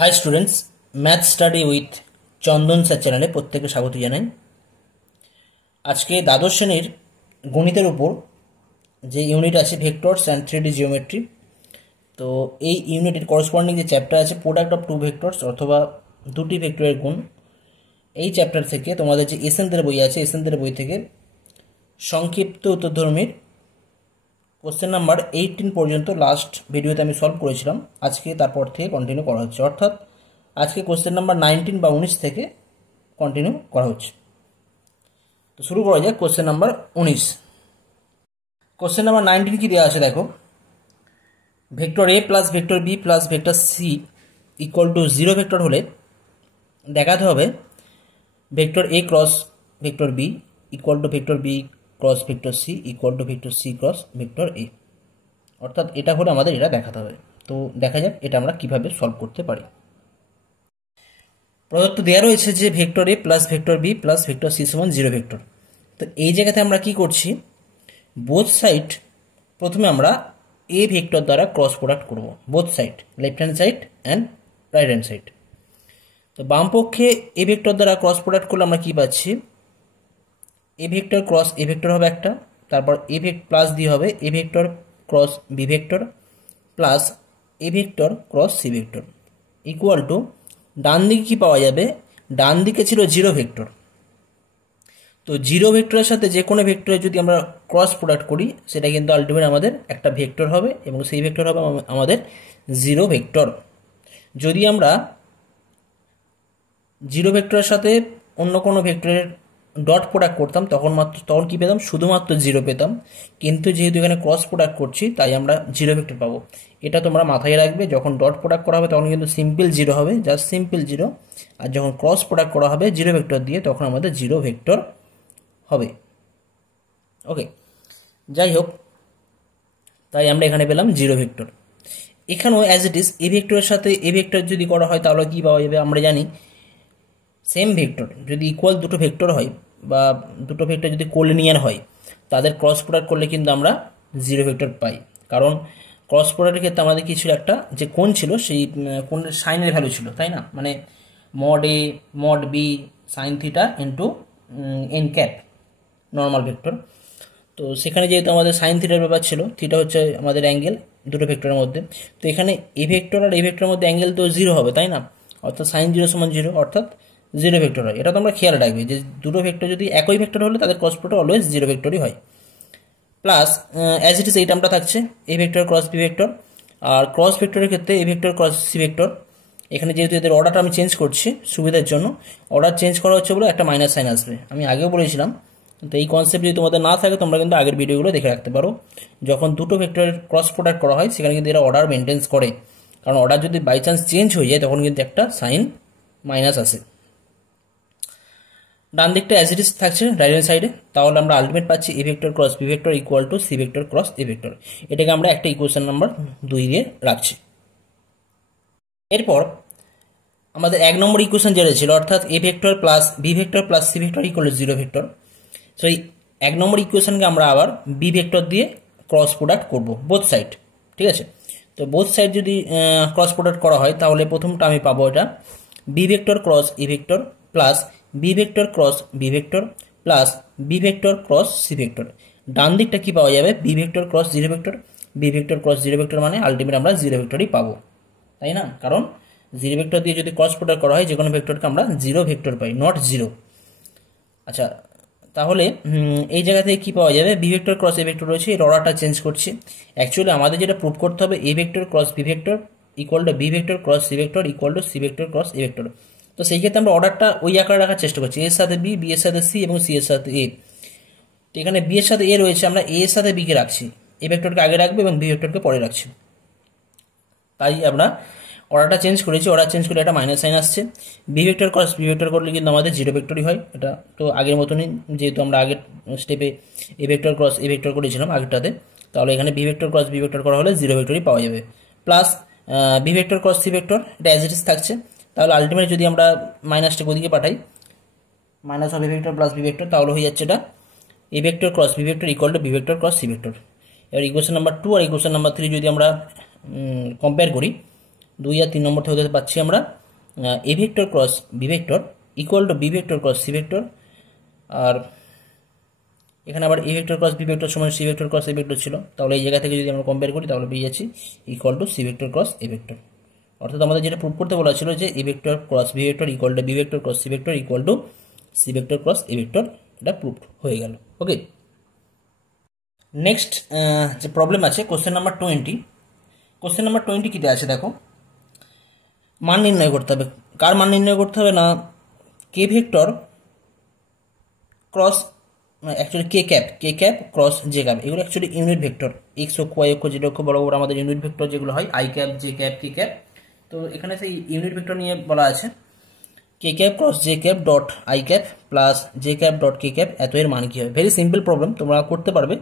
High students, math study with Chandan sir চ্যানেলে প্রত্যেকে স্বাগত জানাই। আজকে দ্বাদশ শ্রেণীর গণিতের উপর যে ইউনিট আছে ভেক্টরস অ্যান্ড 3D জিওমেট্রি, তো এই ইউনিটের করসপন্ডিং যে চ্যাপ্টার আছে প্রোডাক্ট অফ টু ভেক্টরস অথবা দুটি ভেক্টরের গুণ, এই চ্যাপ্টার থেকে তোমাদের যে এসএনদের বই আছে এসএনদের বই থেকে সংক্ষিপ্ত উত্তরধর্মীর কোশ্চেন নাম্বার 18 পর্যন্ত লাস্ট ভিডিওতে আমি সলভ করেছিলাম। আজকে তারপর থেকে কন্টিনিউ করা হচ্ছে, অর্থাৎ আজকে কোশ্চেন নাম্বার 19 বা 19 থেকে কন্টিনিউ করা হচ্ছে। তো শুরু করা যাক কোশ্চেন নাম্বার 19। কোশ্চেন নাম্বার 19 কি দেওয়া আছে দেখো, vector A plus vector B plus vector C equal to 0 vector হলে দেখাতে হবে vector A cross vector B equal to vector B cross vector C equal to vector C cross vector A. অর্থাৎ এটা হলে আমাদের এটা দেখাতে হবে। তো দেখা যাক এটা আমরা কিভাবে সলভ করতে পারি। প্রদত্ত দেওয়া রয়েছে যে vector A plus vector B plus vector C সমান 0 ভেক্টর। তো এই জায়গাতে আমরা কি করছি, বোথ সাইড প্রথমে আমরা এ ভেক্টর দ্বারা ক্রস প্রোডাক্ট করব, both side, left hand side and right hand side. তো বাম পক্ষে এ ভেক্টর দ্বারা ক্রস প্রোডাক্ট করলে আমরা কি পাচ্ছি, A vector cross A vector হবে একটা, তারপর এ প্লাস দিয়ে হবে A vector cross B vector plus A vector cross C vector equal to ডান দিকে কী পাওয়া যাবে, ডান দিকে ছিল 0 ভেক্টর। তো 0 ভেক্টরের সাথে যে কোনো ভেক্টরের যদি আমরা ক্রস প্রোডাক্ট করি সেটা কিন্তু আলটিমেট আমাদের একটা ভেক্টর হবে এবং সেই ভেক্টর হবে আমাদের 0 ভেক্টর। যদি আমরা 0 ভেক্টরের সাথে অন্য কোনো ভেক্টরের ডট প্রোডাক্ট করতাম তখন কী পেতাম, শুধুমাত্র 0 পেতাম। কিন্তু যেহেতু এখানে ক্রস প্রোডাক্ট করছি তাই আমরা 0 ভেক্টর পাবো। এটা তোমরা মাথায় রাখবে, যখন ডট প্রোডাক্ট করা হবে তখন কিন্তু সিম্পল 0 হবে, জাস্ট সিম্পল 0। আর যখন ক্রস প্রোডাক্ট করা হবে 0 ভেক্টর দিয়ে তখন আমাদের 0 ভেক্টর হবে। ওকে, যাই হোক, তাই আমরা এখানে পেলাম 0 ভেক্টর। এখানেও অ্যাজ ইট ইজ এ ভেক্টরের সাথে এ ভেক্টর যদি করা হয় তাহলে কী পাওয়া যাবে, আমরা জানি সেম ভেক্টর যদি ইকুয়াল দুটো ভেক্টর হয় বা দুটো ভেক্টর যদি কোলিনিয়ার হয় তাদের ক্রস প্রোডাক্ট করলে কিন্তু আমরা 0 ভেক্টর পাই। কারণ ক্রস প্রোডাক্টের ক্ষেত্রে আমাদের কি ছিল, একটা যে কোণ ছিল সেই কোণের সাইনের ভ্যালু ছিল, তাই না, মানে mod A mod B sine theta into N cap normal vector. তো সেখানে যেহেতু আমাদের সাইন থিটার ব্যাপার ছিল, থিটা হচ্ছে আমাদের অ্যাঙ্গেল দুটো ভেক্টরের মধ্যে, তো এখানে এ ভেক্টর আর এ ভেক্টরের মধ্যে অ্যাঙ্গেল তো 0 হবে, তাই না, অর্থাৎ সাইন 0 সমান 0 অর্থাৎ 0 ভেক্টর হয়। এটা তোমরা খেয়াল রাখবে যে দুটো ভেক্টর যদি একই ভেক্টর হলে তাদের ক্রস প্রোডাক্ট অলওয়েজ 0 ভেক্টরই হয়। প্লাস অ্যাজ ইট ইজ এই টার্মটা থাকছে A vector cross B vector, আর ক্রস ভেক্টরের ক্ষেত্রে A vector cross C vector. এখানে যেহেতু এদের অর্ডারটা আমি চেঞ্জ করছি সুবিধার জন্য, অর্ডার চেঞ্জ করা হচ্ছে বলে একটা মাইনাস সাইন আসবে, আমি আগেও বলেছিলাম। তো এই কনসেপ্ট যদি তোমাদের না থাকে তোমরা কিন্তু আগের ভিডিওগুলো দেখে রাখতে পারো। যখন দুটো ভেক্টরের ক্রস প্রোডাক্ট করা হয় সেখানে কিন্তু এরা অর্ডার মেনটেন্স করে, কারণ অর্ডার যদি বাই চান্স চেঞ্জ হয়ে যায় তখন কিন্তু একটা সাইন মাইনাস আসে। ডান দিকটা অ্যাজ ইট ইজ থাকছে রাইট হ্যান্ড সাইডে, তাহলে আমরা আলটিমেট পাচ্ছি A vector cross B vector equal to C vector cross A vector. এটাকে আমরা একটা ইকুয়েশন নাম্বার 2 দিয়ে রাখছি। এরপর আমাদের 1 নম্বর ইকুয়েশন যেটা ছিল, অর্থাৎ A vector plus B vector plus C vector equal to 0 vector. So এই 1 নম্বর ইকুয়েশনকে আমরা আবার বি ভেক্টর দিয়ে ক্রস প্রোডাক্ট করব বোথ সাইড, ঠিক আছে। তো বোথ সাইড যদি ক্রস প্রোডাক্ট করা হয় তাহলে প্রথমটা আমি পাবো এটা B vector cross A vector plus B vector cross B vector plus B vector cross C vector. ডান দিকটা কি পাওয়া যাবে, B vector cross 0 vector, B vector cross 0 vector, মানে আলটিমেট আমরা 0 ভেক্টরই পাবো, তাই না, কারণ 0 ভেক্টর দিয়ে যদি ক্রস প্রোডাক্ট করা হয় যে কোনো ভেক্টরকে আমরা 0 ভেক্টর পাই, নট 0। আচ্ছা, তাহলে এই জায়গা থেকে কী পাওয়া যাবে, B vector cross A vector রয়েছে, এর অর্ডারটা চেঞ্জ করছি। অ্যাকচুয়ালি আমাদের যেটা প্রুভ করতে হবে A vector cross B vector equal to B vector cross C vector equal to C vector cross A vector. তো সেই ক্ষেত্রে আমরা অর্ডারটা ওই আকারে রাখার চেষ্টা করছি, এর সাথে বি, বি এর সাথে সি এবং সি এর সাথে এ। তো এখানে বি এর সাথে এ রয়েছে, আমরা এ এর সাথে বিকে রাখছি, এ ভেক্টরকে আগে রাখবো এবং বি ভেক্টরকে পরে রাখছি। তাই আমরা অর্ডারটা চেঞ্জ করেছি, অর্ডার চেঞ্জ করে একটা মাইনাস সাইন আসছে। B vector cross B vector করলে কিন্তু আমাদের 0 ভেক্টরই হয়, এটা তো আগের মতনই, যেহেতু আমরা আগের স্টেপে A vector cross A vector করেছিলাম আগেরটাতে, তাহলে এখানে B vector cross B vector করা হলে 0 ভেক্টরই পাওয়া যাবে। Plus B vector cross C vector, এটা অ্যাজ ইট ইজ থাকছে। তাহলে আলটিমেট যদি আমরা মাইনাসটা ওদিকে পাঠাই, minus of A vector plus B vector, তাহলে হয়ে যাচ্ছে এটা A vector cross B vector equal to B vector cross C vector. এবার ইকুয়েশন নাম্বার 2 আর ইকুয়েশন নাম্বার 3 যদি আমরা কম্পেয়ার করি, 2 আর 3 নম্বর থেকে পাচ্ছি আমরা A vector cross B vector equal to B vector cross C vector, আর এখানে আবার A vector cross B vector সমান C vector cross A vector ছিল। তাহলে এই জায়গা থেকে যদি আমরা কম্পেয়ার করি তাহলে পেয়ে যাচ্ছি equal to C vector cross A vector. অর্থাৎ আমাদের যেটা প্রুভ করতে বলা ছিল যে A vector cross B vector equal to B vector cross C vector equal to C vector cross A vector, এটা প্রুভড হয়ে গেল। ওকে, নেক্সট যে প্রবলেম আছে কোশ্চেন নাম্বার 20। কোশ্চেন নাম্বার 20 কীতে আছে দেখো, মান নির্ণয় করতে হবে। কার মান নির্ণয় করতে হবে না, K vector cross actually K cap cross J cap, এগুলো অ্যাকচুয়ালি ইউনিট ভেক্টর, এক্স অক্ষ ওয়াই অক্ষ জেড অক্ষ বরাবর আমাদের ইউনিট ভেক্টর যেগুলো হয় I cap J cap K cap. তো এখানে সেই ইউনিট ভেক্টর নিয়ে বলা আছে K cap cross J cap dot I cap plus J cap dot K cap, এত এর মান কী হবে। ভেরি সিম্পল প্রবলেম, তোমরা করতে পারবে।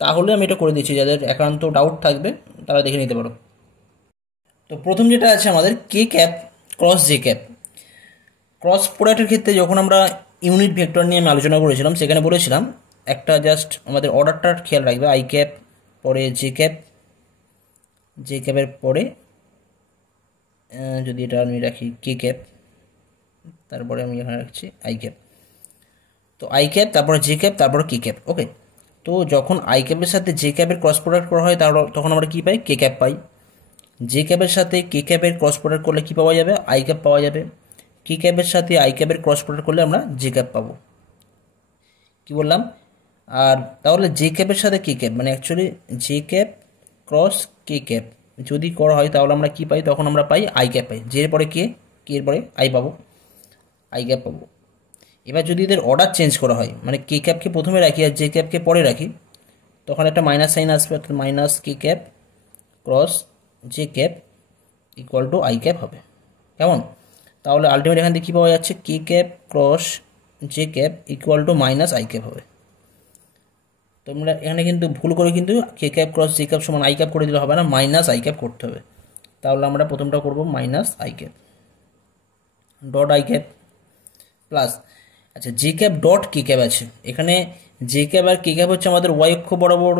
তাহলে আমি এটা করে দিচ্ছি, যাদের একান্ত ডাউট থাকবে তারা দেখে নিতে পারো। তো প্রথম যেটা আছে আমাদের K cap cross J cap, cross প্রোডাক্টের ক্ষেত্রে যখন আমরা ইউনিট ভেক্টর নিয়ে আমি আলোচনা করেছিলাম সেখানে বলেছিলাম একটা জাস্ট আমাদের অর্ডারটা খেয়াল রাখবে, আই ক্যাপ পরে জে ক্যাপ, জে ক্যাপের পরে যদি এটা আমি রাখি কে ক্যাপ, তারপরে আমি এখানে রাখছি আই ক্যাপ। তো আই ক্যাপ তারপরে জে ক্যাপ তারপরে কে ক্যাপ। ওকে, তো যখন আই ক্যাপের সাথে জে ক্যাপের ক্রস প্রোডাক্ট করা হয় তাহলে তখন আমরা কী পাই, কে ক্যাপ পাই। জে ক্যাপের সাথে কে ক্যাপের ক্রস প্রোডাক্ট করলে কী পাওয়া যাবে, আই ক্যাপ পাওয়া যাবে। কে ক্যাপের সাথে আই ক্যাপের ক্রস প্রোডাক্ট করলে আমরা জে ক্যাপ পাবো। কি বললাম, আর তাহলে জে ক্যাপের সাথে কে ক্যাপ মানে অ্যাকচুয়ালি জে ক্যাপ ক্রস কে ক্যাপ যদি করা হয় তাহলে আমরা কি পাই, তখন আমরা পাই আই ক্যাপ পাই। জে এর পরে কে, কে এর পরে আই পাবো, আই ক্যাপ পাবো। এবার যদি এদের অর্ডার চেঞ্জ করা হয় মানে কে ক্যাপকে প্রথমে রাখি আর জে ক্যাপকে পরে রাখি, তখন একটা মাইনাস সাইন আসবে, অর্থাৎ minus K cap cross J cap equal to I cap হবে। কেমন, তাহলে আলটিমেট এখান থেকে কী পাওয়া যাচ্ছে, K cap cross J cap equal to minus I cap হবে। তোমরা এখানে কিন্তু ভুল করে কিন্তু K cap cross J cap সমান আই ক্যাপ করে দিলে হবে না, মাইনাস আই ক্যাপ করতে হবে। তাহলে আমরা প্রথমটা করব minus I cap dot I cap plus, আচ্ছা J cap dot K cap আছে, এখানে জে ক্যাপ আর কে ক্যাপ হচ্ছে আমাদের ওয়াই অক্ষ বরাবর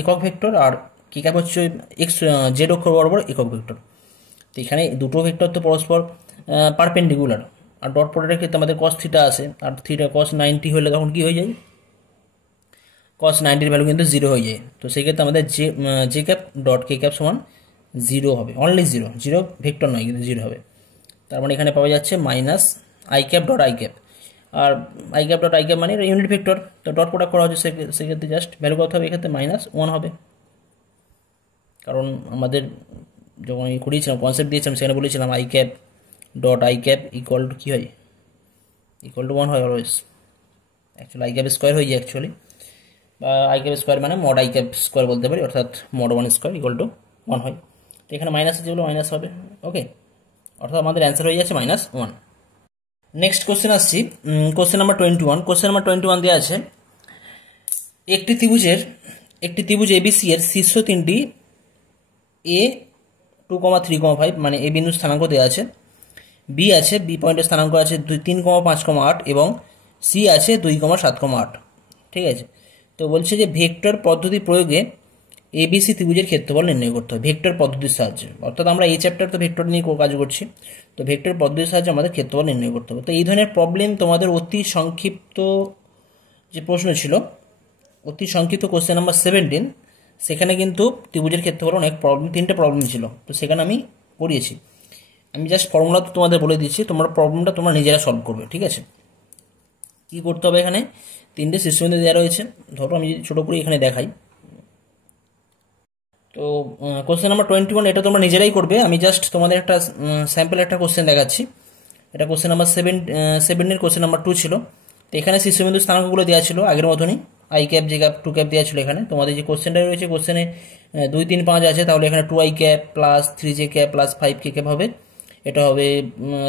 একক ভেক্টর, আর কে ক্যাপ হচ্ছে এক্স জেড অক্ষ বরাবর একক ভেক্টর। তো এখানে দুটো ভেক্টর তো পরস্পর পারপেন্ডিকুলার, আর ডট প্রোডাক্টের ক্ষেত্রে আমাদের কস থিটা আছে, আর থিটা কস 90 হলে তখন কি হয়ে যায়, কস 90 ভ্যালু কিন্তু 0 হয়ে যায়। তো সেই ক্ষেত্রে আমাদের J cap dot K cap সমান 0 হবে, অনলি 0, 0 ভেক্টর নয় কিন্তু 0 হবে। তার মানে এখানে পাওয়া যাচ্ছে minus I cap dot I cap, আর i cap dot I cap মানে ইউনিট ভেক্টর, তো ডট প্রোডাক্ট করা হচ্ছে সেক্ষেত্রে জাস্ট ভ্যালু কত হবে, এক্ষেত্রে -1 হবে। কারণ আমাদের যখন আমি করিয়েছিলাম কনসেপ্ট দিয়েছিলাম সেখানে বলেছিলাম I cap dot I cap equal to কী হয়, ইকুয়াল টু 1 হয় always. Actually I cap square হয়ে যায় অ্যাকচুয়ালি, বা আই ক্যাপ স্কোয়ার মানে মড আই ক্যাপ স্কোয়ার বলতে পারি, অর্থাৎ মড 1 স্কোয়ার ইকুয়াল টু 1 হয়। তো এখানে মাইনাস যেগুলো মাইনাস হবে। ওকে, অর্থাৎ আমাদের অ্যান্সার হয়ে যাচ্ছে -1। নেক্সট কোশ্চেন আসছি, কোশ্চেন নাম্বার 21। কোশ্চেন নাম্বার 21 দেওয়া আছে একটি ত্রিভুজ এবিসি এর শীর্ষ তিনটি এ 2,3,5 মানে এ বিন্দু স্থানাঙ্ক দেওয়া আছে, বি আছে, বি পয়েন্টের স্থানাঙ্ক আছে 3,5,8 এবং সি আছে 2,7,8। ঠিক আছে, তো বলছে যে ভেক্টর পদ্ধতি প্রয়োগে এবিসি ত্রিভুজের ক্ষেত্রফল নির্ণয় করতে হবে ভেক্টর পদ্ধতির সাহায্যে। অর্থাৎ আমরা এই চ্যাপ্টার তো ভেক্টর নিয়ে কাজ করছি, তো ভেক্টর পদ্ধতির সাহায্যে আমাদের ক্ষেত্রফল নির্ণয় করতে হবে। তো এই ধরনের প্রবলেম তোমাদের অতি সংক্ষিপ্ত যে প্রশ্ন ছিল, অতি সংক্ষিপ্ত কোশ্চেন নাম্বার 17, সেখানে কিন্তু ত্রিভুজের ক্ষেত্রফল অনেক প্রবলেম, 3টে প্রবলেম ছিল, তো সেখানে আমি করিয়েছি। আমি জাস্ট ফর্মুলা তো তোমাদের বলে দিচ্ছি, তোমরা প্রবলেমটা তোমরা নিজেরা সলভ করবে। ঠিক আছে, কী করতে হবে, এখানে 3টে শীর্ষবিন্দু দেওয়া রয়েছে। ধরো আমি যদি ছোটো করে এখানে দেখাই, তো কোশ্চেন নাম্বার 21 এটা তোমরা নিজেরাই করবে, আমি জাস্ট তোমাদের একটা স্যাম্পল একটা কোশ্চেন দেখাচ্ছি। এটা কোশ্চেন নাম্বার 7 কোশ্চেন নাম্বার 2 ছিল। তো এখানে শীর্ষবিন্দু স্থানাঙ্কগুলো দেওয়া ছিল আগের মতনই, I cap J cap 2 cap দেওয়া ছিল। এখানে তোমাদের যে কোশ্চেনটা রয়েছে, কোশ্চেনে 2, 3, 5 আছে, তাহলে এখানে 2 i cap plus 3 j cap plus 5 k cap হবে। এটা হবে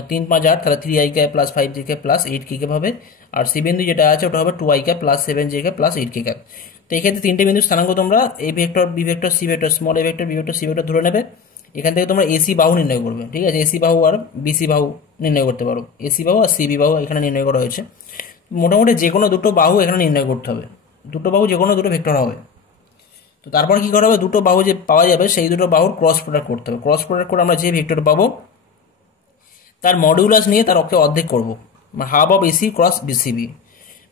3, 5, 8, তাহলে 3 i cap plus 5 j cap plus 8 k cap হবে। আর সি বিন্দু যেটা আছে ওটা হবে 2 i cap plus 7 j cap plus 8 k cap. তো এই ক্ষেত্রে 3টে বিন্দু স্থানাঙ্ক তোমরা A vector, B vector, C vector, small a vector, B vector, C vector ধরে নেবে। এখান থেকে তোমরা এসি বাহু নির্ণয় করবে। ঠিক আছে, এসি বাহু আর বিসি বাহু নির্ণয় করতে পারো, এসি বাহু আর সিবি বাহু এখানে নির্ণয় করা হয়েছে। মোটামুটি যে কোনো দুটো বাহু এখানে নির্ণয় করতে হবে, দুটো বাহু যে কোনো দুটো ভেক্টর হবে। তো তো তারপর কী করা হবে, দুটো বাহু যে পাওয়া যাবে সেই দুটো বাহুর ক্রস প্রোডাক্ট করতে হবে। ক্রস প্রোডাক্ট করে আমরা যে ভেক্টর পাবো তার মডিউলাস নিয়ে তার ওকে অর্ধেক করবো, half of AC cross BCB.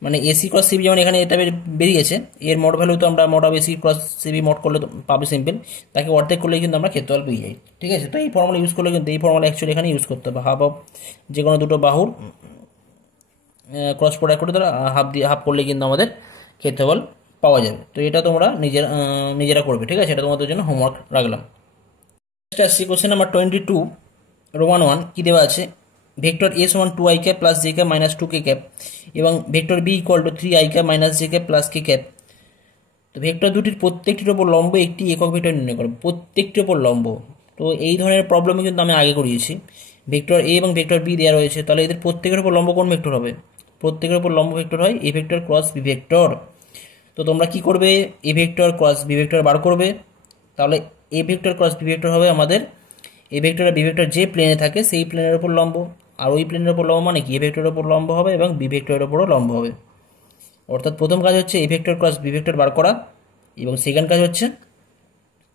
মানে এসি ক্রস সিবি যেমন এখানে এটা বেরিয়েছে, এর মড ভ্যালু তো আমরা mod of AC cross CB mod করলে তো পাবো সিম্পল, তাকে অর্ধেক করলে কিন্তু আমরা ক্ষেত্রফল পেয়ে যাই। ঠিক আছে, তো এই ফর্মুলা ইউজ করলে কিন্তু এই ফর্মুলা অ্যাকচুয়ালি এখানে ইউজ করতে হবে, হাফ অফ যে কোনো দুটো বাহুর ক্রস প্রোডাক্ট করে তারা হাফ করলে কিন্তু আমাদের ক্ষেত্রফল পাওয়া যাবে। তো এটা তোমরা নিজেরা করবে। ঠিক আছে, এটা তোমাদের জন্য হোমওয়ার্ক রাখলাম। আসছি কোশ্চেন নাম্বার 22 রোমান 1 কি দেওয়া আছে, ভেক্টর এ সমান 2i cap plus J cap minus 2k cap এবং vector B equal to 3i cap minus J cap plus k cap. তো ভেক্টর দুটির প্রত্যেকটির ওপর লম্ব একটি একক ভেক্টর নির্ণয় করো, প্রত্যেকটির ওপর লম্ব। তো এই ধরনের প্রবলেমে কিন্তু আমি আগে করিয়েছি, ভেক্টর এ এবং ভেক্টর বি দেওয়া রয়েছে, তাহলে এদের প্রত্যেকের ওপর লম্ব কোন ভেক্টর হবে, প্রত্যেকের ওপর লম্ব ভেক্টর হয় A vector cross B vector. তো তোমরা কি করবে, A vector cross B vector বার করবে, তাহলে A vector cross B vector হবে আমাদের এ ভেক্টর আর বি ভেক্টর যে প্লেনে থাকে সেই প্লেনের ওপর লম্ব, আর ওই প্লেনের ওপর লম্ব মানে কি এ ভেক্টরের ওপর লম্ব হবে এবং বি ভেক্টরের ওপরও লম্ব হবে। অর্থাৎ প্রথম কাজ হচ্ছে A vector cross B vector বার করা, এবং সেকেন্ড কাজ হচ্ছে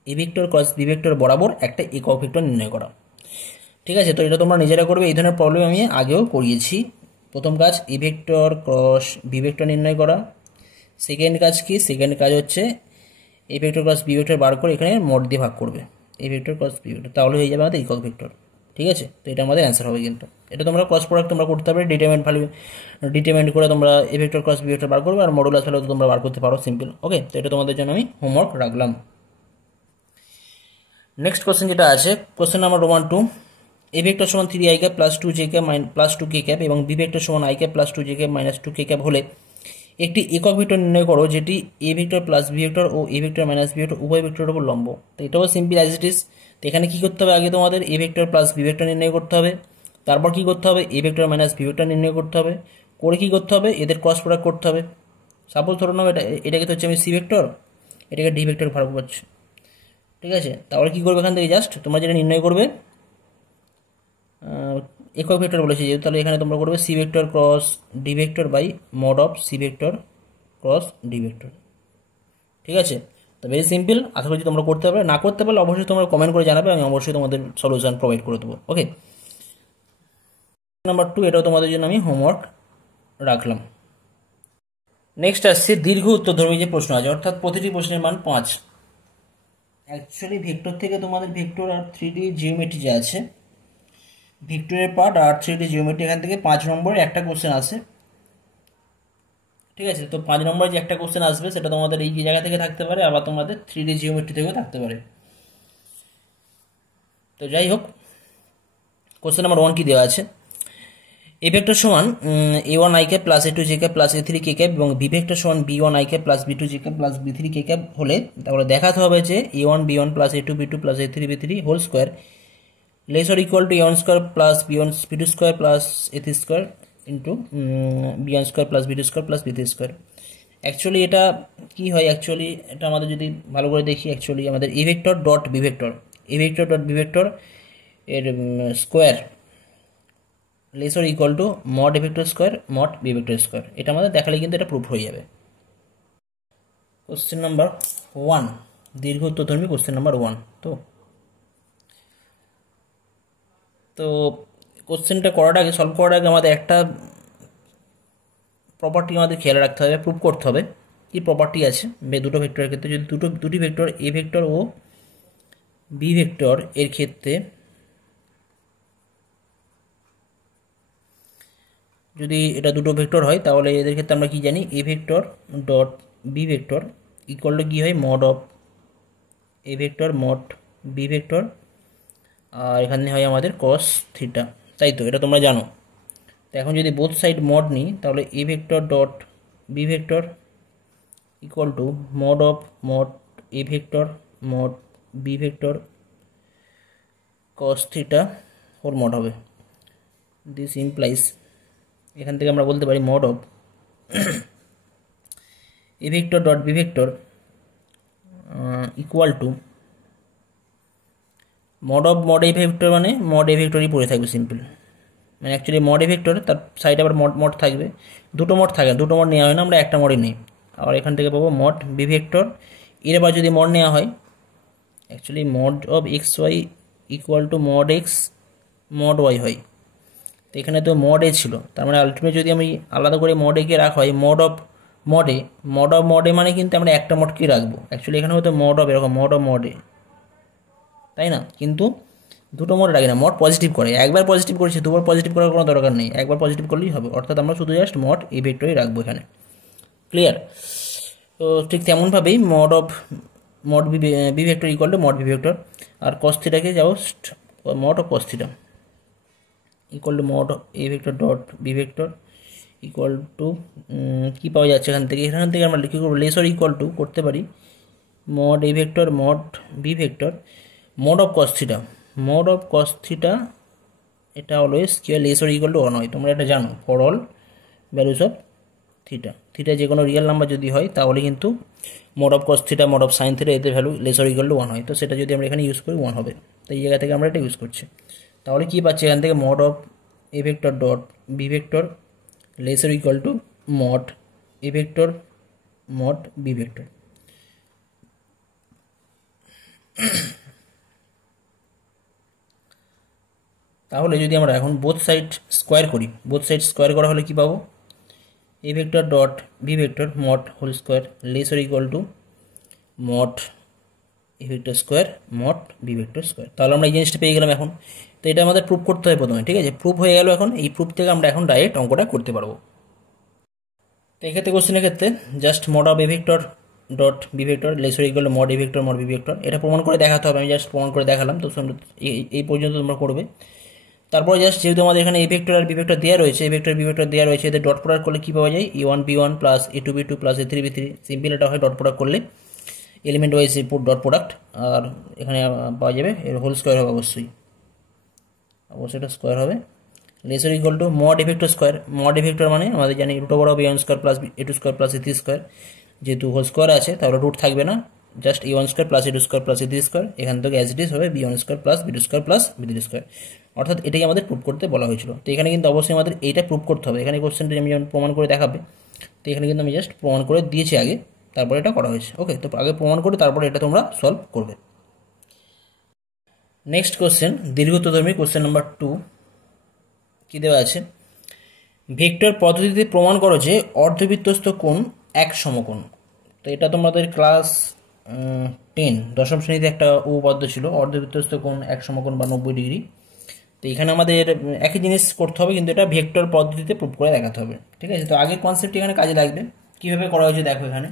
A vector cross B vector বরাবর একটা একক ভেক্টর নির্ণয় করা। ঠিক আছে, তো এটা তোমরা নিজেরা করবে, এই ধরনের প্রবলেম আমি আগেও করিয়েছি। প্রথম কাজ A vector cross B vector নির্ণয় করা, সেকেন্ড কাজ কি, সেকেন্ড কাজ হচ্ছে A vector cross B vector বার করে এখানে মোড দিয়ে ভাগ করবে A vector cross B vector, তাহলে হয়ে যাবে আমাদের একক ভেক্টর। ঠিক আছে, তো এটা আমাদের অ্যান্সার হবে। কিন্তু এটা তোমরা ক্রস প্রোডাক্ট তোমরা করতে পারবে, ডিটারমিনেন্ট করে তোমরা A vector cross B vector বার করবে, আর মডুলাস ভ্যালু তোমরা বার করতে পারো সিম্পল। ওকে, তো এটা তোমাদের জন্য আমি হোমওয়ার্ক রাখলাম। নেক্সট কোশ্চেন যেটা আছে, question number Roman 2, A vector সমান 3i cap plus 2j cap plus 2k cap এবং বি ভেক্টর সমান i cap plus 2j cap minus 2k cap হলে একটি একক ভেক্টর নির্ণয় করো যেটি A vector plus B vector ও A vector minus B vector উভয় ভেক্টরের উপর লম্ব। তো এটাও সিম্পল অ্যাজ ইট ইজ। তো এখানে কী করতে হবে, আগে তোমাদের A vector plus B vector নির্ণয় করতে হবে, তারপর কী করতে হবে A vector minus B vector নির্ণয় করতে হবে, করে কী করতে হবে এদের ক্রস প্রোডাক্ট করতে হবে। সাপোজ ধরো নাও এটাকে তো হচ্ছে আমি সি ভেক্টর, এটাকে ডি ভেক্টর ভাগ করছি। ঠিক আছে, তাহলে কী করবে এখান থেকে জাস্ট তোমরা যেটা নির্ণয় করবে একক ভেক্টর বলেছে যেহেতু, তাহলে এখানে তোমরা করবে C vector cross D vector by mod of C vector cross D vector. ঠিক আছে, তো ভেরি সিম্পল। আশা করছি তোমরা করতে পারবে, না করতে পারলে অবশ্যই তোমরা কমেন্ট করে জানাবে, আমি অবশ্যই তোমাদের সলিউশন প্রোভাইড করে দেবো। ওকে, নাম্বার 2 এটাও তোমাদের জন্য আমি হোমওয়ার্ক রাখলাম। নেক্সট আসছে দীর্ঘ উত্তরধর্মী যে প্রশ্ন আছে, অর্থাৎ প্রতিটি প্রশ্নের মান 5। অ্যাকচুয়ালি ভেক্টর থেকে তোমাদের ভেক্টর আর 3D জিওমেট্রি যে আছে, ভেক্টরের পার্ট আর 3D জিওমেট্রি, এখান থেকে 5 নম্বরের একটা কোশ্চেন আসে। ঠিক আছে, তো 5 নম্বরে যে একটা কোশ্চেন আসবে সেটা তোমাদের এই জায়গা থেকে থাকতে পারে, আবার তোমাদের 3D জিওমেট্রি থেকেও থাকতে পারে। তো যাই হোক, কোশ্চেন নাম্বার 1 কি দেওয়া আছে, এ ভেক্টর সমান a1i cap plus a2j cap plus a3k cap এবং বি ভেক্টর সমান b1i cap plus b2j cap plus b3k cap হলে তাহলে দেখাতে হবে যে a1 b1 plus a2 b2 plus a3 b3 whole square less or equal to a1 square plus b1 b2 square plus a3 square into b1 square plus b2 square plus b3 square. Actually এটা কি হয়, actually এটা আমাদের যদি ভালো করে দেখি, actually আমাদের A vector dot B vector, A vector dot B vector এর square less or equal to mod A vector square mod B vector square, এটা আমাদের দেখালে কিন্তু এটা প্রুফ হয়ে যাবে। কোশ্চেন নাম্বার 1, দীর্ঘ উত্তরধর্মী কোশ্চেন নাম্বার 1। তো কোশ্চেনটা করার আগে, সলভ করার আগে আমাদের একটা প্রপার্টি আমাদের খেয়াল রাখতে হবে, প্রুফ করতে হবে। কি প্রপার্টি আছে দুটো ভেক্টরের ক্ষেত্রে, যদি দুটি ভেক্টর এ ভেক্টর ও বি ভেক্টর এর ক্ষেত্রে যদি এটা দুটো ভেক্টর হয়, তাহলে এদের ক্ষেত্রে আমরা কি জানি, A vector dot B vector equal to কী হয়, mod of A vector mod B vector, আর এখানে হয় আমাদের কস থিটা, তাই তো, এটা তোমরা জানো। তো এখন যদি বোথ সাইড মড নিই, তাহলে A vector dot B vector equal to mod of mod A vector mod B vector cos theta whole mod হবে। দিস ইমপ্লাইজ, এখান থেকে আমরা বলতে পারি mod of A vector dot B vector equal to mod of mod A vector, মানে mod A ভেক্টরই পড়ে থাকবে সিম্পল, মানে অ্যাকচুয়ালি মড এ ভেক্টর তার সাইডে আবার মড থাকবে, দুটো মড থাকে, দুটো মড নেওয়া হয় না, আমরা একটা মডই নিই। আবার এখান থেকে পাবো মড বি ভেক্টর এর আবার যদি মড নেওয়া হয়, actually mod of X Y equal to mod X mod Y হয়, তো এখানে তো মড এ ছিল, তার মানে আলটিমেট যদি আমি আলাদা করে মড একে রাখা হয় মড অফ মডে মানে কিন্তু আমরা একটা মডকে রাখবো। অ্যাকচুয়ালি এখানে হয়তো মড অফ এরকম মড অফ মডে, তাই না? কিন্তু দুটো মড রাখি না, মড পজিটিভ করে, একবার পজিটিভ করেছি, দুবার পজিটিভ করার কোনো দরকার নেই, একবার পজিটিভ করলেই হবে, অর্থাৎ আমরা শুধু জাস্ট মড এই ভেক্টরই রাখবো এখানে। ক্লিয়ার? তো ঠিক তেমনভাবেই mod B vector equal to mod B vector, আর কস থিটাকে just mod of cos theta equal to mod A vector dot B vector equal to কী পাওয়া যাচ্ছে এখান থেকে আমরা কী করবো, লেস অর ইকুয়াল টু করতে পারি mod A vector mod B vector mod of cos theta, এটা অলওয়েজ কি হয়, লেস অর ইকুয়াল টু 1 হয়, তোমরা এটা জানো for all values of theta যে কোনো রিয়েল নাম্বার যদি হয় তাহলে কিন্তু mod of cos theta mod of sine theta এতে value less or equal to 1 হয়, তো সেটা যদি আমরা এখানে ইউজ করি 1 হবে, তো এই জায়গা থেকে আমরা এটা ইউজ করছি। তাহলে কী পাচ্ছি এখান থেকে, mod of A vector dot B vector less or equal to mod A vector mod B vector. তাহলে যদি আমরা এখন বোথ সাইড স্কোয়ার করা হলে কি পাবো, A vector dot B vector mod whole square less or equal to mod A vector square mod B vector square. তাহলে আমরা এই জিনিসটা পেয়ে গেলাম এখন। তো এটা আমাদের প্রুফ করতে হয় প্রথমে, ঠিক আছে? প্রুফ হয়ে গেল, এখন এই প্রুফ থেকে আমরা এখন ডাইরেক্ট অঙ্কটা করতে পারবো। তো এক্ষেত্রে কোশ্চেনের ক্ষেত্রে just mod of A vector dot B vector less or equal to mod A vector mod B vector, এটা প্রমাণ করে দেখাতে হবে, আমি জাস্ট প্রমাণ করে দেখালাম। তো এই পর্যন্ত তোমরা করবে। তারপর জাস্ট যেহেতু আমাদের এখানে এ ভেক্টর আর বি ভেক্টর দেওয়া রয়েছে, এ ভেক্টর বি ভেক্টর দেওয়া রয়েছে, এদের ডট প্রোডাক্ট করলে কী পাওয়া যায়, e1 b1 plus e2 b2 plus e3 b3, simple এটা হয় ডট প্রোডাক্ট করলে এলিমেন্ট ওয়াইজ ডট প্রোডাক্ট, আর এখানে পাওয়া যাবে এর হোল স্কোয়ার হবে, অবশ্যই এটা স্কোয়ার হবে। Less or equal to mod A vector square, mod A vector মানে আমাদের জানি root over of a1 square plus a2 square plus a3 square, যেহেতু হোল স্কোয়ার আছে তাহলে রুট থাকবে না, just a1 square plus a2 square plus a3 square, এখান থেকে অ্যাজ ইট ইজ হবে b1 square plus b2 square plus b3 square, অর্থাৎ এটাই আমাদের প্রুভ করতে বলা হয়েছিল। তো এখানে কিন্তু অবশ্যই আমাদের এইটা প্রুভ করতে হবে, এখানে কোশ্চেনটা আমি যেমন প্রমাণ করে দেখাবে, তো এখানে কিন্তু আমি জাস্ট প্রমাণ করে দিয়েছি আগে, তারপরে এটা করা হয়েছে। ওকে, তো আগে প্রমাণ করে তারপরে এটা তোমরা সলভ করবে। নেক্সট কোশ্চেন, দীর্ঘতধর্মী কোশ্চেন নাম্বার 2, কী দেওয়া আছে, ভেক্টর পদ্ধতিতে প্রমাণ করো যে অর্ধবৃত্তস্থ কোণ এক সমকোণ। তো এটা তোমাদের ক্লাস 10 দশম শ্রেণীতে একটা উপপাদ্য ছিল, অর্ধবৃত্তস্থ কোণ এক সমকোণ বা 90 ডিগ্রি। তো এখানে আমাদের একই জিনিস করতে হবে, কিন্তু এটা ভেক্টর পদ্ধতিতে প্রুভ করে দেখাতে হবে, ঠিক আছে? তো আগের কনসেপ্ট এখানে কাজে লাগবে, কীভাবে করা হয়েছে দেখো এখানে।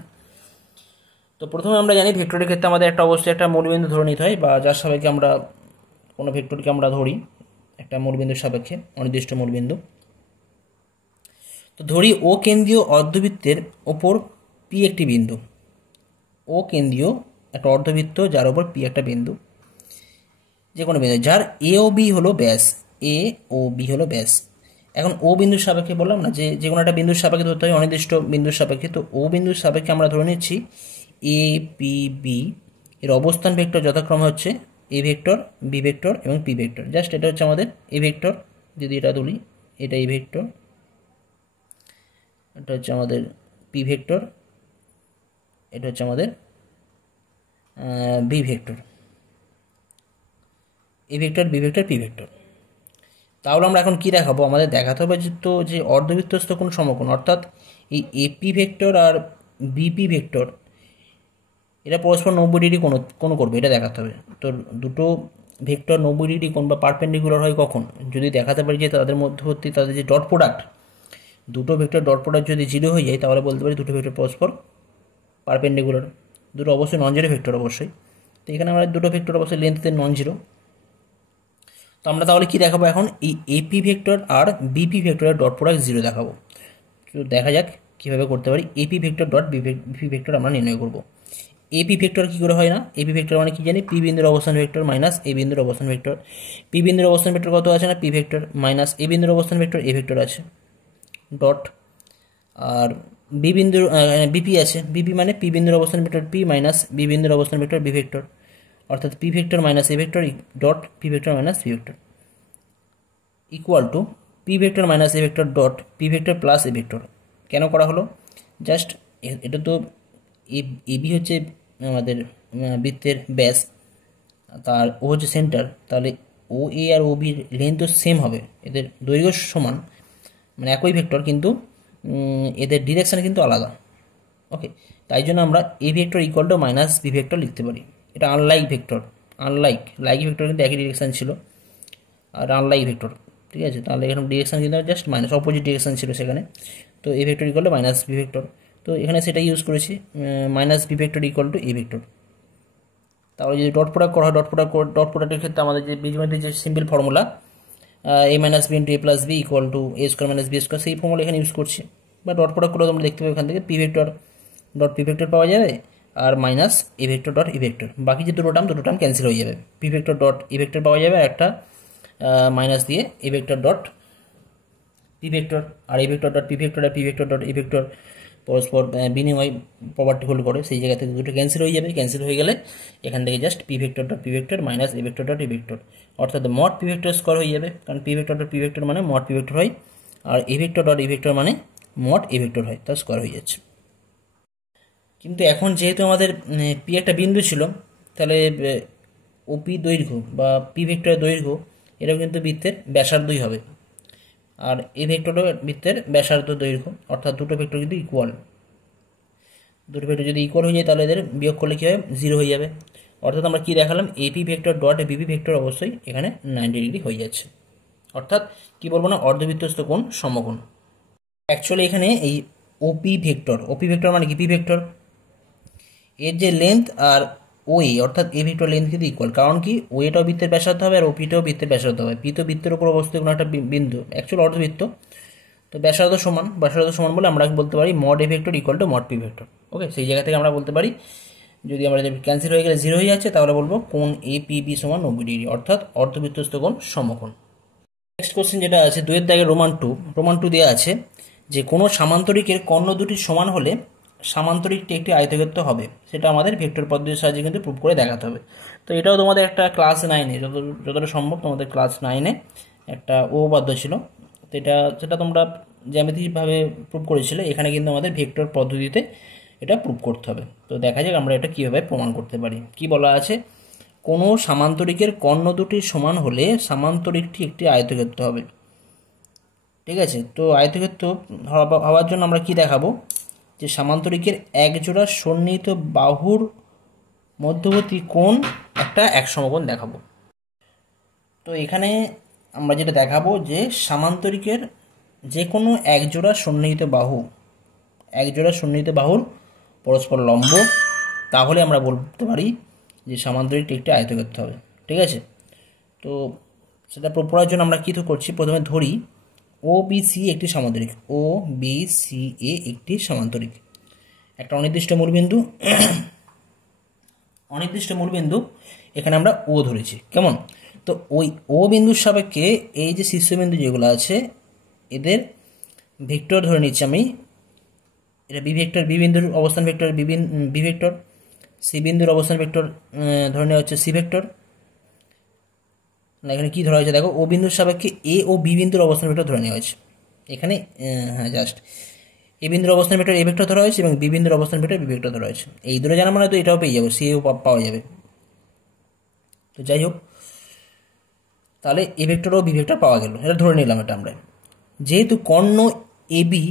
তো প্রথমে আমরা জানি ভেক্টরের ক্ষেত্রে আমাদের একটা অবশ্যই একটা মূলবিন্দু ধরে নিতে হয়, বা যার সাপেক্ষে আমরা কোনো ভেক্টরকে আমরা ধরি একটা মূলবিন্দুর সাপেক্ষে, অনির্দিষ্ট মূলবিন্দু। তো ধরি ও কেন্দ্রীয় অর্ধবৃত্তের ওপর পি একটি বিন্দু, ও কেন্দ্রীয় একটা অর্ধবৃত্ত যার ওপর পি একটা বিন্দু, যে কোনো বিন্দু যার এ ও বি হলো ব্যাস, এ ও বি হলো ব্যাস। এখন ও বিন্দুর সাপেক্ষে বললাম না যে কোনো একটা বিন্দুর সাপেক্ষে ধরতে হয়, অনির্দিষ্ট বিন্দুর সাপেক্ষে। তো ও বিন্দুর সাপেক্ষে আমরা ধরে নিচ্ছি এ পি বি, এর অবস্থান ভেক্টর যথাক্রমে হচ্ছে এ ভেক্টর, বি ভেক্টর এবং পি ভেক্টর। জাস্ট এটা হচ্ছে আমাদের এ ভেক্টর, যদি এটা তুলি এটা এ ভেক্টর, এটা হচ্ছে আমাদের পি ভেক্টর, এটা হচ্ছে আমাদের B vector, A vector, B vector, P vector. তাহলে আমরা এখন কি দেখাবো, আমাদের দেখাতে হবে যে অর্ধবৃত্তস্থ কোণ সমকোণ, অর্থাৎ এই এপি ভেক্টর আর বিপি ভেক্টর এটা পরস্পর 90 ডিগ্রি কোণ করবে, এটা দেখাতে হবে। তো দুটো ভেক্টর 90 ডিগ্রি কোণ বা পারপেন্ডিকুলার হয় কখন, যদি দেখাতে পারি যে তাদের মধ্যবর্তী তাদের যে ডট প্রোডাক্ট, দুটো ভেক্টর ডট প্রোডাক্ট যদি 0 হয়ে যায় তাহলে বলতে পারি দুটো ভেক্টর পরস্পর পারপেন্ডিকুলার। দুটো অবশ্যই নন জিরো ভেক্টর অবশ্যই। তো এখানে আমরা দুটো ভেক্টর অবশ্যই লেন্থতে নন জিরো। তো আমরা তাহলে কি দেখাবো এখন, এই এপি ভেক্টর আর বিপি ভেক্টরের ডট প্রোডাক্ট 0 দেখাবো। তো দেখা যাক কীভাবে করতে পারি। AP vector dot BP vector আমরা নির্ণয় করবো। এপি ভেক্টর কী করে হয় না, এপি ভেক্টর মানে কি জানি, পি বিন্দুর অবস্থান ভেক্টর মাইনাস এ বিন্দুর অবস্থান ভেক্টর। পি বিন্দুর অবস্থান ভেক্টর কত আছে না, পি ভেক্টর, মাইনাস এ বিন্দুর অবস্থান ভেক্টর এ ভেক্টর আছে ডট, আর বি বিন্দুর বিপি আছে, বিপি মানে পি বিন্দুর অবস্থান ভেক্টর পি মাইনাস বি বিন্দুর অবস্থান ভেক্টর বি ভেক্টর, অর্থাৎ P vector minus A vector dot P vector minus B vector equal to P vector minus A vector dot P vector plus A vector. কেন করা হলো, just এটা তো A B হচ্ছে আমাদের বৃত্তের ব্যাস, তার ও হচ্ছে সেন্টার, তাহলে ও এ আর ও বির লেন্থ তো সেম হবে, এদের দৈর্ঘ্য সমান, মানে একই ভেক্টর, কিন্তু এদের ডিরেকশান কিন্তু আলাদা। ওকে, তাই জন্য আমরা A vector equal to minus B vector লিখতে পারি। এটা আনলাইক ভেক্টর, লাইক ভেক্টর কিন্তু একই ডিরেকশান ছিল, আর আনলাইক ভেক্টর, ঠিক আছে। তাহলে এখানে ডিরেকশান কিন্তু জাস্ট মাইনাস, অপোজিট ডিরেকশান ছিল সেখানে। তো A vector equal to minus B vector, তো এখানে সেটাই ইউজ করেছি, minus B vector equal to A vector. তাহলে যদি ডট প্রোডাক্ট করা হয়, ডট প্রোডাক্টের ক্ষেত্রে আমাদের যে বীজগণিতের যে simple formula a minus b into a plus b equal to a square minus b square, সেই ফর্মুলা এখানে ইউজ করছি। বা ডট প্রোডাক্ট করে তোমরা দেখতে পাবে এখান থেকে P vector dot P vector পাওয়া যাবে, আর minus A vector dot E vector, বাকি যে দুটো টার্ম ক্যান্সেল হয়ে যাবে। P vector dot E vector পাওয়া যাবে, আর একটা মাইনাস দিয়ে A vector dot P vector, আর A vector dot P vector আর P vector dot E vector পরস্পর বিনিময় প্রপার্টি হোল্ড করে, সেই জায়গা থেকে দুটো ক্যান্সেল হয়ে যাবে। ক্যান্সেল হয়ে গেলে এখান থেকে just P vector dot P vector minus A vector dot E vector, অর্থাৎ মড পি ভেক্টর স্কোয়ার হয়ে যাবে, কারণ P vector dot P vector মানে মড পি ভেক্টর হয়, আর A vector dot E vector মানে মড এ ভেক্টর হয়, তার স্কোয়ার হয়ে যাচ্ছে। কিন্তু এখন যেহেতু আমাদের পি একটা বিন্দু ছিল, তাহলে ওপি দৈর্ঘ্য বা পি ভেক্টরের দৈর্ঘ্য এটাও কিন্তু বৃত্তের ব্যাসার্ধই হবে, আর এ ভেক্টরও বৃত্তের ব্যাসার্ধ দৈর্ঘ্য, অর্থাৎ দুটো ভেক্টর কিন্তু ইকুয়াল। দুটো ভেক্টর যদি ইকুয়াল হয়ে যায় তাহলে এদের বিয়োগ করলে কী হবে, 0 হয়ে যাবে। অর্থাৎ আমরা কী দেখালাম, AP vector dot BP vector অবশ্যই এখানে 90 ডিগ্রি হয়ে যাচ্ছে, অর্থাৎ কী বলবো না, অর্ধবৃত্তস্থ কোণ সমকোণ। অ্যাকচুয়ালি এখানে এই ওপি ভেক্টর মানে কি, পি ভেক্টর এর যে লেন্থ আর ওই অর্থাৎ এ ভেক্টর লেন্থ কিন্তু ইকুয়াল, কারণ কি ওয়েটাও বৃত্তের ব্যাসার্ধ হবে আর ওপিটাও বৃত্তের ব্যাসার্ধ হবে। পি তো বৃত্তের উপর অবস্থিত কোনো একটা বিন্দু, অ্যাকচুয়াল অর্ধবৃত্ত, তো ব্যাসার্ধ সমান বলে আমরা বলতে পারি mod A vector equal to mod P vector. Okay, সেই জায়গা থেকে আমরা বলতে পারি, যদি আমরা ক্যান্সেল হয়ে গেলে 0 হয়ে যাচ্ছে, তাহলে বলবো কোণ এ পি বি সমান 90 ডিগ্রি, অর্থাৎ অর্ধবৃত্তস্থ কোণ সমকোণ। নেক্সট কোশ্চেন যেটা আছে 2 এর দাগে রোমান 2 দেওয়া আছে যে কোনো সামান্তরিকের কর্ণ দুটি সমান হলে সামান্তরিকটি একটি আয়তক্ষেত্র হবে, সেটা আমাদের ভেক্টর পদ্ধতির সাহায্যে কিন্তু প্রুভ করে দেখাতে হবে। তো এটাও তোমাদের একটা ক্লাস 9-এ যতটা সম্ভব তোমাদের ক্লাস 9-এ একটা উপপাদ্য ছিল, তো সেটা তোমরা জ্যামিতিকভাবে প্রুভ করেছিলে, এখানে কিন্তু আমাদের ভেক্টর পদ্ধতিতে এটা প্রুভ করতে হবে। তো দেখা যাক আমরা এটা কীভাবে প্রমাণ করতে পারি। কি বলা আছে, কোনো সামান্তরিকের কর্ণ দুটি সমান হলে সামান্তরিকটি একটি আয়তক্ষেত্র হবে। ঠিক আছে, তো আয়তক্ষেত্র হওয়ার জন্য আমরা কি দেখাবো, যে সামান্তরিকের একজোড়া সন্নিহিত বাহুর মধ্যবর্তী কোণ একটা এক সমকোণ দেখাবো। তো এখানে আমরা যেটা দেখাবো যে সামান্তরিকের যে কোনো একজোড়া সন্নিহিত বাহুর পরস্পর লম্ব, তাহলে আমরা বলতে পারি যে সামান্তরিকটি একটি আয়তক্ষেত্র হবে। ঠিক আছে, তো সেটা প্রুভ করার জন্য আমরা কী করছি, প্রথমে ধরি ও বি সি একটি সামান্তরিক, ও বি সি এ একটি সামান্তরিক, একটা অনির্দিষ্ট মূলবিন্দু এখানে আমরা ও ধরেছি, কেমন। তো ওই ও বিন্দুর সাপেক্ষে এই যে শীর্ষবিন্দু যেগুলো আছে এদের ভেক্টর ধরে নিচ্ছি আমি, এটা বি ভেক্টর, বি বিন্দুর অবস্থান ভেক্টর বি ভেক্টর, সি বিন্দুর অবস্থান ভেক্টর ধরে নেওয়া হচ্ছে সি ভেক্টর। না, এখানে কী ধরা হয়েছে দেখো, ও বিন্দুর সাপেক্ষে এ ও বি বিন্দুর অবস্থান ভেক্টর ধরে নেওয়া হয়েছে এখানে, হ্যাঁ জাস্ট এ বিন্দুর অবস্থান ভেক্টর এ ভেক্টর ধরা হয়েছে এবং বি বিন্দুর অবস্থান ভেক্টর বি ভেক্টর ধরা হয়েছে। এই দুটো জানা মানে তো এটাও পেয়ে যাবো, সিও পাওয়া যাবে। তো যাই হোক, তাহলে এ ভেক্টর ও বি ভেক্টর পাওয়া গেল, এটা ধরে নিলাম। এটা আমরা যেহেতু কর্ণ এ বি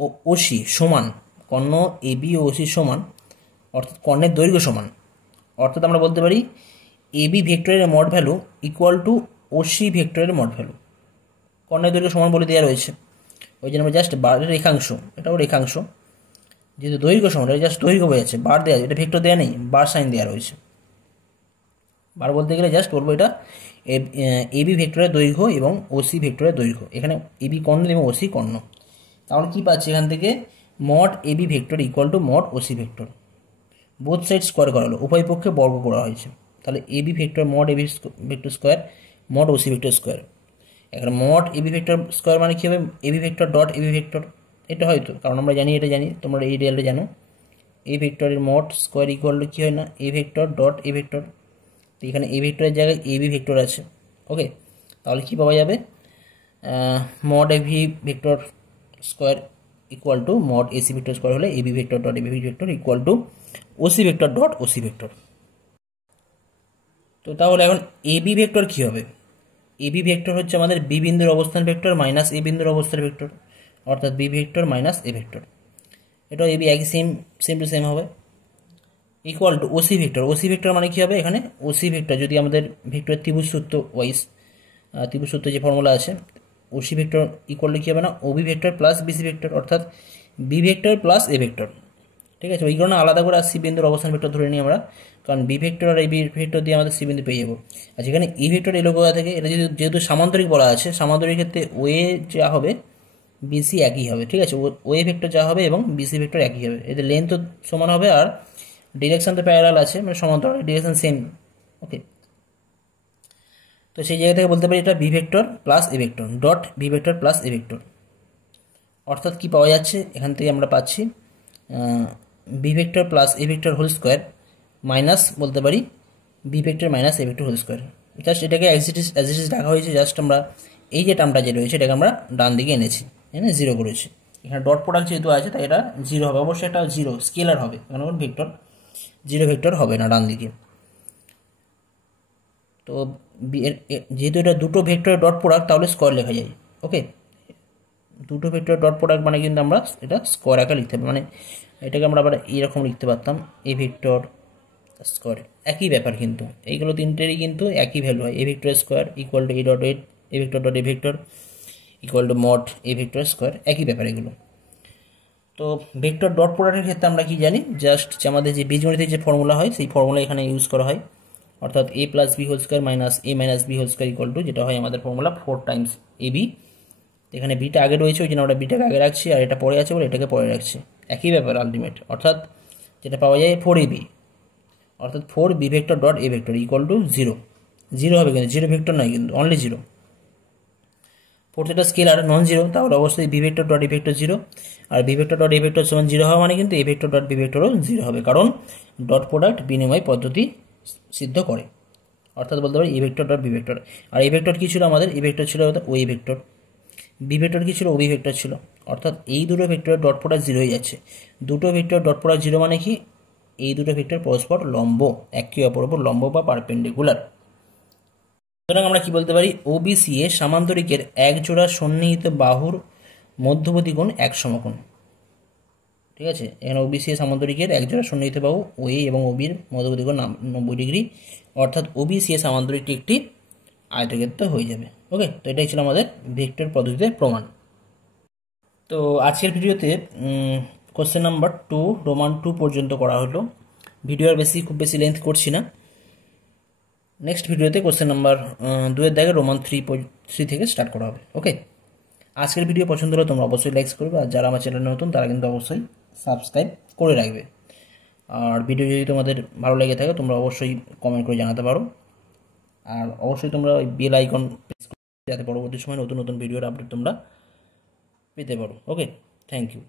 ও ওসি সমান, কর্ণ এ বি ও ওসি সমান, অর্থাৎ কর্ণের দৈর্ঘ্য সমান, অর্থাৎ আমরা বলতে পারি এ বি ভেক্টরের mod value equal to OC ভেক্টরের মড ভ্যালু। কর্ণের দৈর্ঘ্য সমান বলে দেওয়া রয়েছে, ওই জন্য আমরা জাস্ট রেখাংশ, এটাও রেখাংশ, যেহেতু দৈর্ঘ্য সমান, এটা জাস্ট দৈর্ঘ্য বোঝাচ্ছে, বার দেওয়া, এটা ভেক্টর দেওয়া নেই, বার সাইন দেওয়া রয়েছে। বার বলতে গেলে জাস্ট বলবো এটা এ বি ভেক্টরের দৈর্ঘ্য এবং ওসি ভেক্টরের দৈর্ঘ্য, এখানে এ বি কর্ণ এবং ওসি কর্ণ। তাহলে কী পাচ্ছি এখান থেকে, mod A B vector equal to mod OC vector, both side square করা হলো, উভয় পক্ষে বর্গ করা হয়েছে, তাহলে A B vector mod A B vector square mod OC vector square. এখানে mod A B vector square মানে কী হবে, A B vector dot A B vector, এটা হয়তো, কারণ আমরা জানি, এটা জানি, তোমরা এই রিয়ালটা জানো, এ ভেক্টরের মড স্কোয়ার ইকুয়াল টু কী হয় না, এ ভেক্টর ডট এ ভেক্টর। তো এখানে এ ভেক্টরের জায়গায় এ বি ভেক্টর আছে। ওকে, তাহলে কী পাওয়া যাবে, mod A B vector square equal to mod AC vector square হলে AB vector dot AB vector equal to OC vector dot OC vector. তো তাহলে এখন এবি ভেক্টর কী হবে? এবি ভেক্টর হচ্ছে আমাদের বি বিন্দুর অবস্থান ভেক্টর মাইনাস এ বিন্দুর অবস্থান ভেক্টর, অর্থাৎ B vector minus A vector. এটা এবি একই সেম টু সেম হবে। Equal to OC vector. OC vector মানে কী হবে? এখানে ওসি ভেক্টর যদি আমাদের ভেক্টর ত্রিভুজ সূত্র ওয়াইজ, ত্রিভুজ সূত্র যে ফর্মুলা আছে, ওসি ভেক্টর ইকুয়াল টু কী হবে না, OB vector plus BC vector, অর্থাৎ B vector plus A vector. ঠিক আছে, ওই কারণে আলাদা করে আর সি বিন্দুর অবস্থান ভেক্টর ধরে নিই আমরা, কারণ বি ভেক্টর আর এই বি ভেক্টর দিয়ে আমাদের সি বিন্দু পেয়ে যাবো। আর যেখানে ই ভেক্টর এলো কোথা থেকে? এটা যেহেতু সামান্তরিক বলা আছে, সামান্তরিক ক্ষেত্রে ওয়ে যা হবে বিসি একই হবে। ঠিক আছে, ওয়ে ভেক্টর যা হবে এবং বিসি ভেক্টর একই হবে, এদের লেন্থ তো সমান হবে আর ডিরেকশন তো প্যারালাল আছে, মানে সমান্তরাল, ডিরেকশন সেম। ওকে, তো সেই জায়গা থেকে বলতে পারি এটা B vector plus A vector dot B vector plus A vector. অর্থাৎ কি পাওয়া যাচ্ছে এখান থেকে? আমরা পাচ্ছি B vector plus A vector whole square minus বলতে পারি B vector minus A vector whole square. Just এটাকে অ্যাজ ইট ইজ রাখা হয়েছে, জাস্ট আমরা এই যে টার্মটা যে রয়েছে এটাকে আমরা ডান দিকে এনেছি, এনে জিরো করেছি। এখানে ডট প্রোডাক্ট যেহেতু আছে তাই এটা জিরো হবে, অবশ্যই একটা জিরো স্কেলার হবে, এখানে ভেক্টর জিরো ভেক্টর হবে না ডান দিকে। তো যেহেতু এটা দুটো ভেক্টরের ডট প্রোডাক্ট তাহলে স্কোয়ার লেখা যায়। ওকে, দুটো ভেক্টরের ডট প্রোডাক্ট মানে কিন্তু আমরা এটা স্কোয়ার আকারে লিখতে পারি, মানে এটাকে আমরা আবার এইরকম লিখতে পারতাম এ ভেক্টর স্কোয়ার। একই ব্যাপার, কিন্তু এইগুলো তিনটেরই কিন্তু একই ভ্যালু হয়। A vector square equal to A dot A vector dot A vector equal to mod A vector square, একই ব্যাপার এগুলো। তো ভেক্টর ডট প্রোডাক্টের ক্ষেত্রে আমরা কি জানি? জাস্ট যে আমাদের যে বীজগণিতের যে ফর্মুলা হয় সেই ফর্মুলা এখানে ইউজ করা হয়, অর্থাৎ A plus B whole square minus A minus B whole square equal to, যেটা হয় আমাদের ফর্মুলা 4 টাইমস এ বি। এখানে বিটা আগে রয়েছে ওই জন্য আমরা বিটাকে আগে রাখছি, আর এটা পরে আছে বলে এটাকে পরে রাখছি। একই ব্যাপার আলটিমেট, অর্থাৎ যেটা পাওয়া যায় 4ab, অর্থাৎ 4b vector dot A vector equal to zero. Zero হবে কিন্তু জিরো ভেক্টর নয়, কিন্তু অনলি জিরো। প্রত্যেকটা স্কেলার নন জিরো, তাহলে অবশ্যই B vector dot A vector zero, আর B vector dot A vector সমান জিরো হওয়া মানে কিন্তু এ ভেক্টর ডট বি ভেক্টরও জিরো হবে, কারণ ডট প্রোডাক্ট বিনিময় পদ্ধতি সিদ্ধ করে। অর্থাৎ বলতে পারি A vector dot B vector. আর এ ভেক্টর কী ছিল আমাদের? এ ভেক্টর ছিল ওই ভেক্টর। বি ভেক্টর কী ছিল? ওবি ভেক্টর ছিল। অর্থাৎ এই দুটো ভেক্টরের ডট প্রোডাক্ট জিরো হয়ে যাচ্ছে। দুটো ভেক্টর ডট প্রোডাক্ট জিরো মানে কি? এই দুটো ভেক্টর পরস্পর লম্ব, একে অপরের উপর লম্ব বা পারপেন্ডিকুলার। সুতরাং আমরা কি বলতে পারি? ওবিসিএ সামান্তরিকের এক জোড়া সন্নিহিত বাহুর মধ্যবর্তী কোণ এক সমকোণ। ঠিক আছে, এখানে ওবিসিএ সামান্তরিকের এক জোড়া সন্নিহিত বাহু ওএ এবং ওবির মধ্যবর্তী কোণ 90 ডিগ্রি, অর্থাৎ ওবিসিএ সামান্তরিকটি একটি আয়তক্ষেত্র হয়ে যাবে। ওকে, তো এটাই ছিল আমাদের ভেক্টর পদ্ধতিতে প্রমাণ। তো আজকের ভিডিওতে কোশ্চেন নাম্বার 2 রোমান 2 পর্যন্ত করা হলো। ভিডিও আর খুব বেশি লেন্থ করছি না। নেক্সট ভিডিওতে কোশ্চেন নাম্বার 2 এর দাগে রোমান 3 থেকে স্টার্ট করা হবে। ওকে, আজকের ভিডিও পছন্দ হলে তোমরা অবশ্যই লাইক করবে, আর যারা আমার চ্যানেলে নতুন তারা কিন্তু অবশ্যই সাবস্ক্রাইব করে রাখবে। আর ভিডিও যদি তোমাদের ভালো লেগে থাকে তোমরা অবশ্যই কমেন্ট করে জানাতে পারো, আর অবশ্যই তোমরা ওই বেল আইকন প্রেস করো যাতে পরবর্তী সময় নতুন নতুন ভিডিওর আপডেট তোমরা পেতে পারো। ওকে, থ্যাংক ইউ।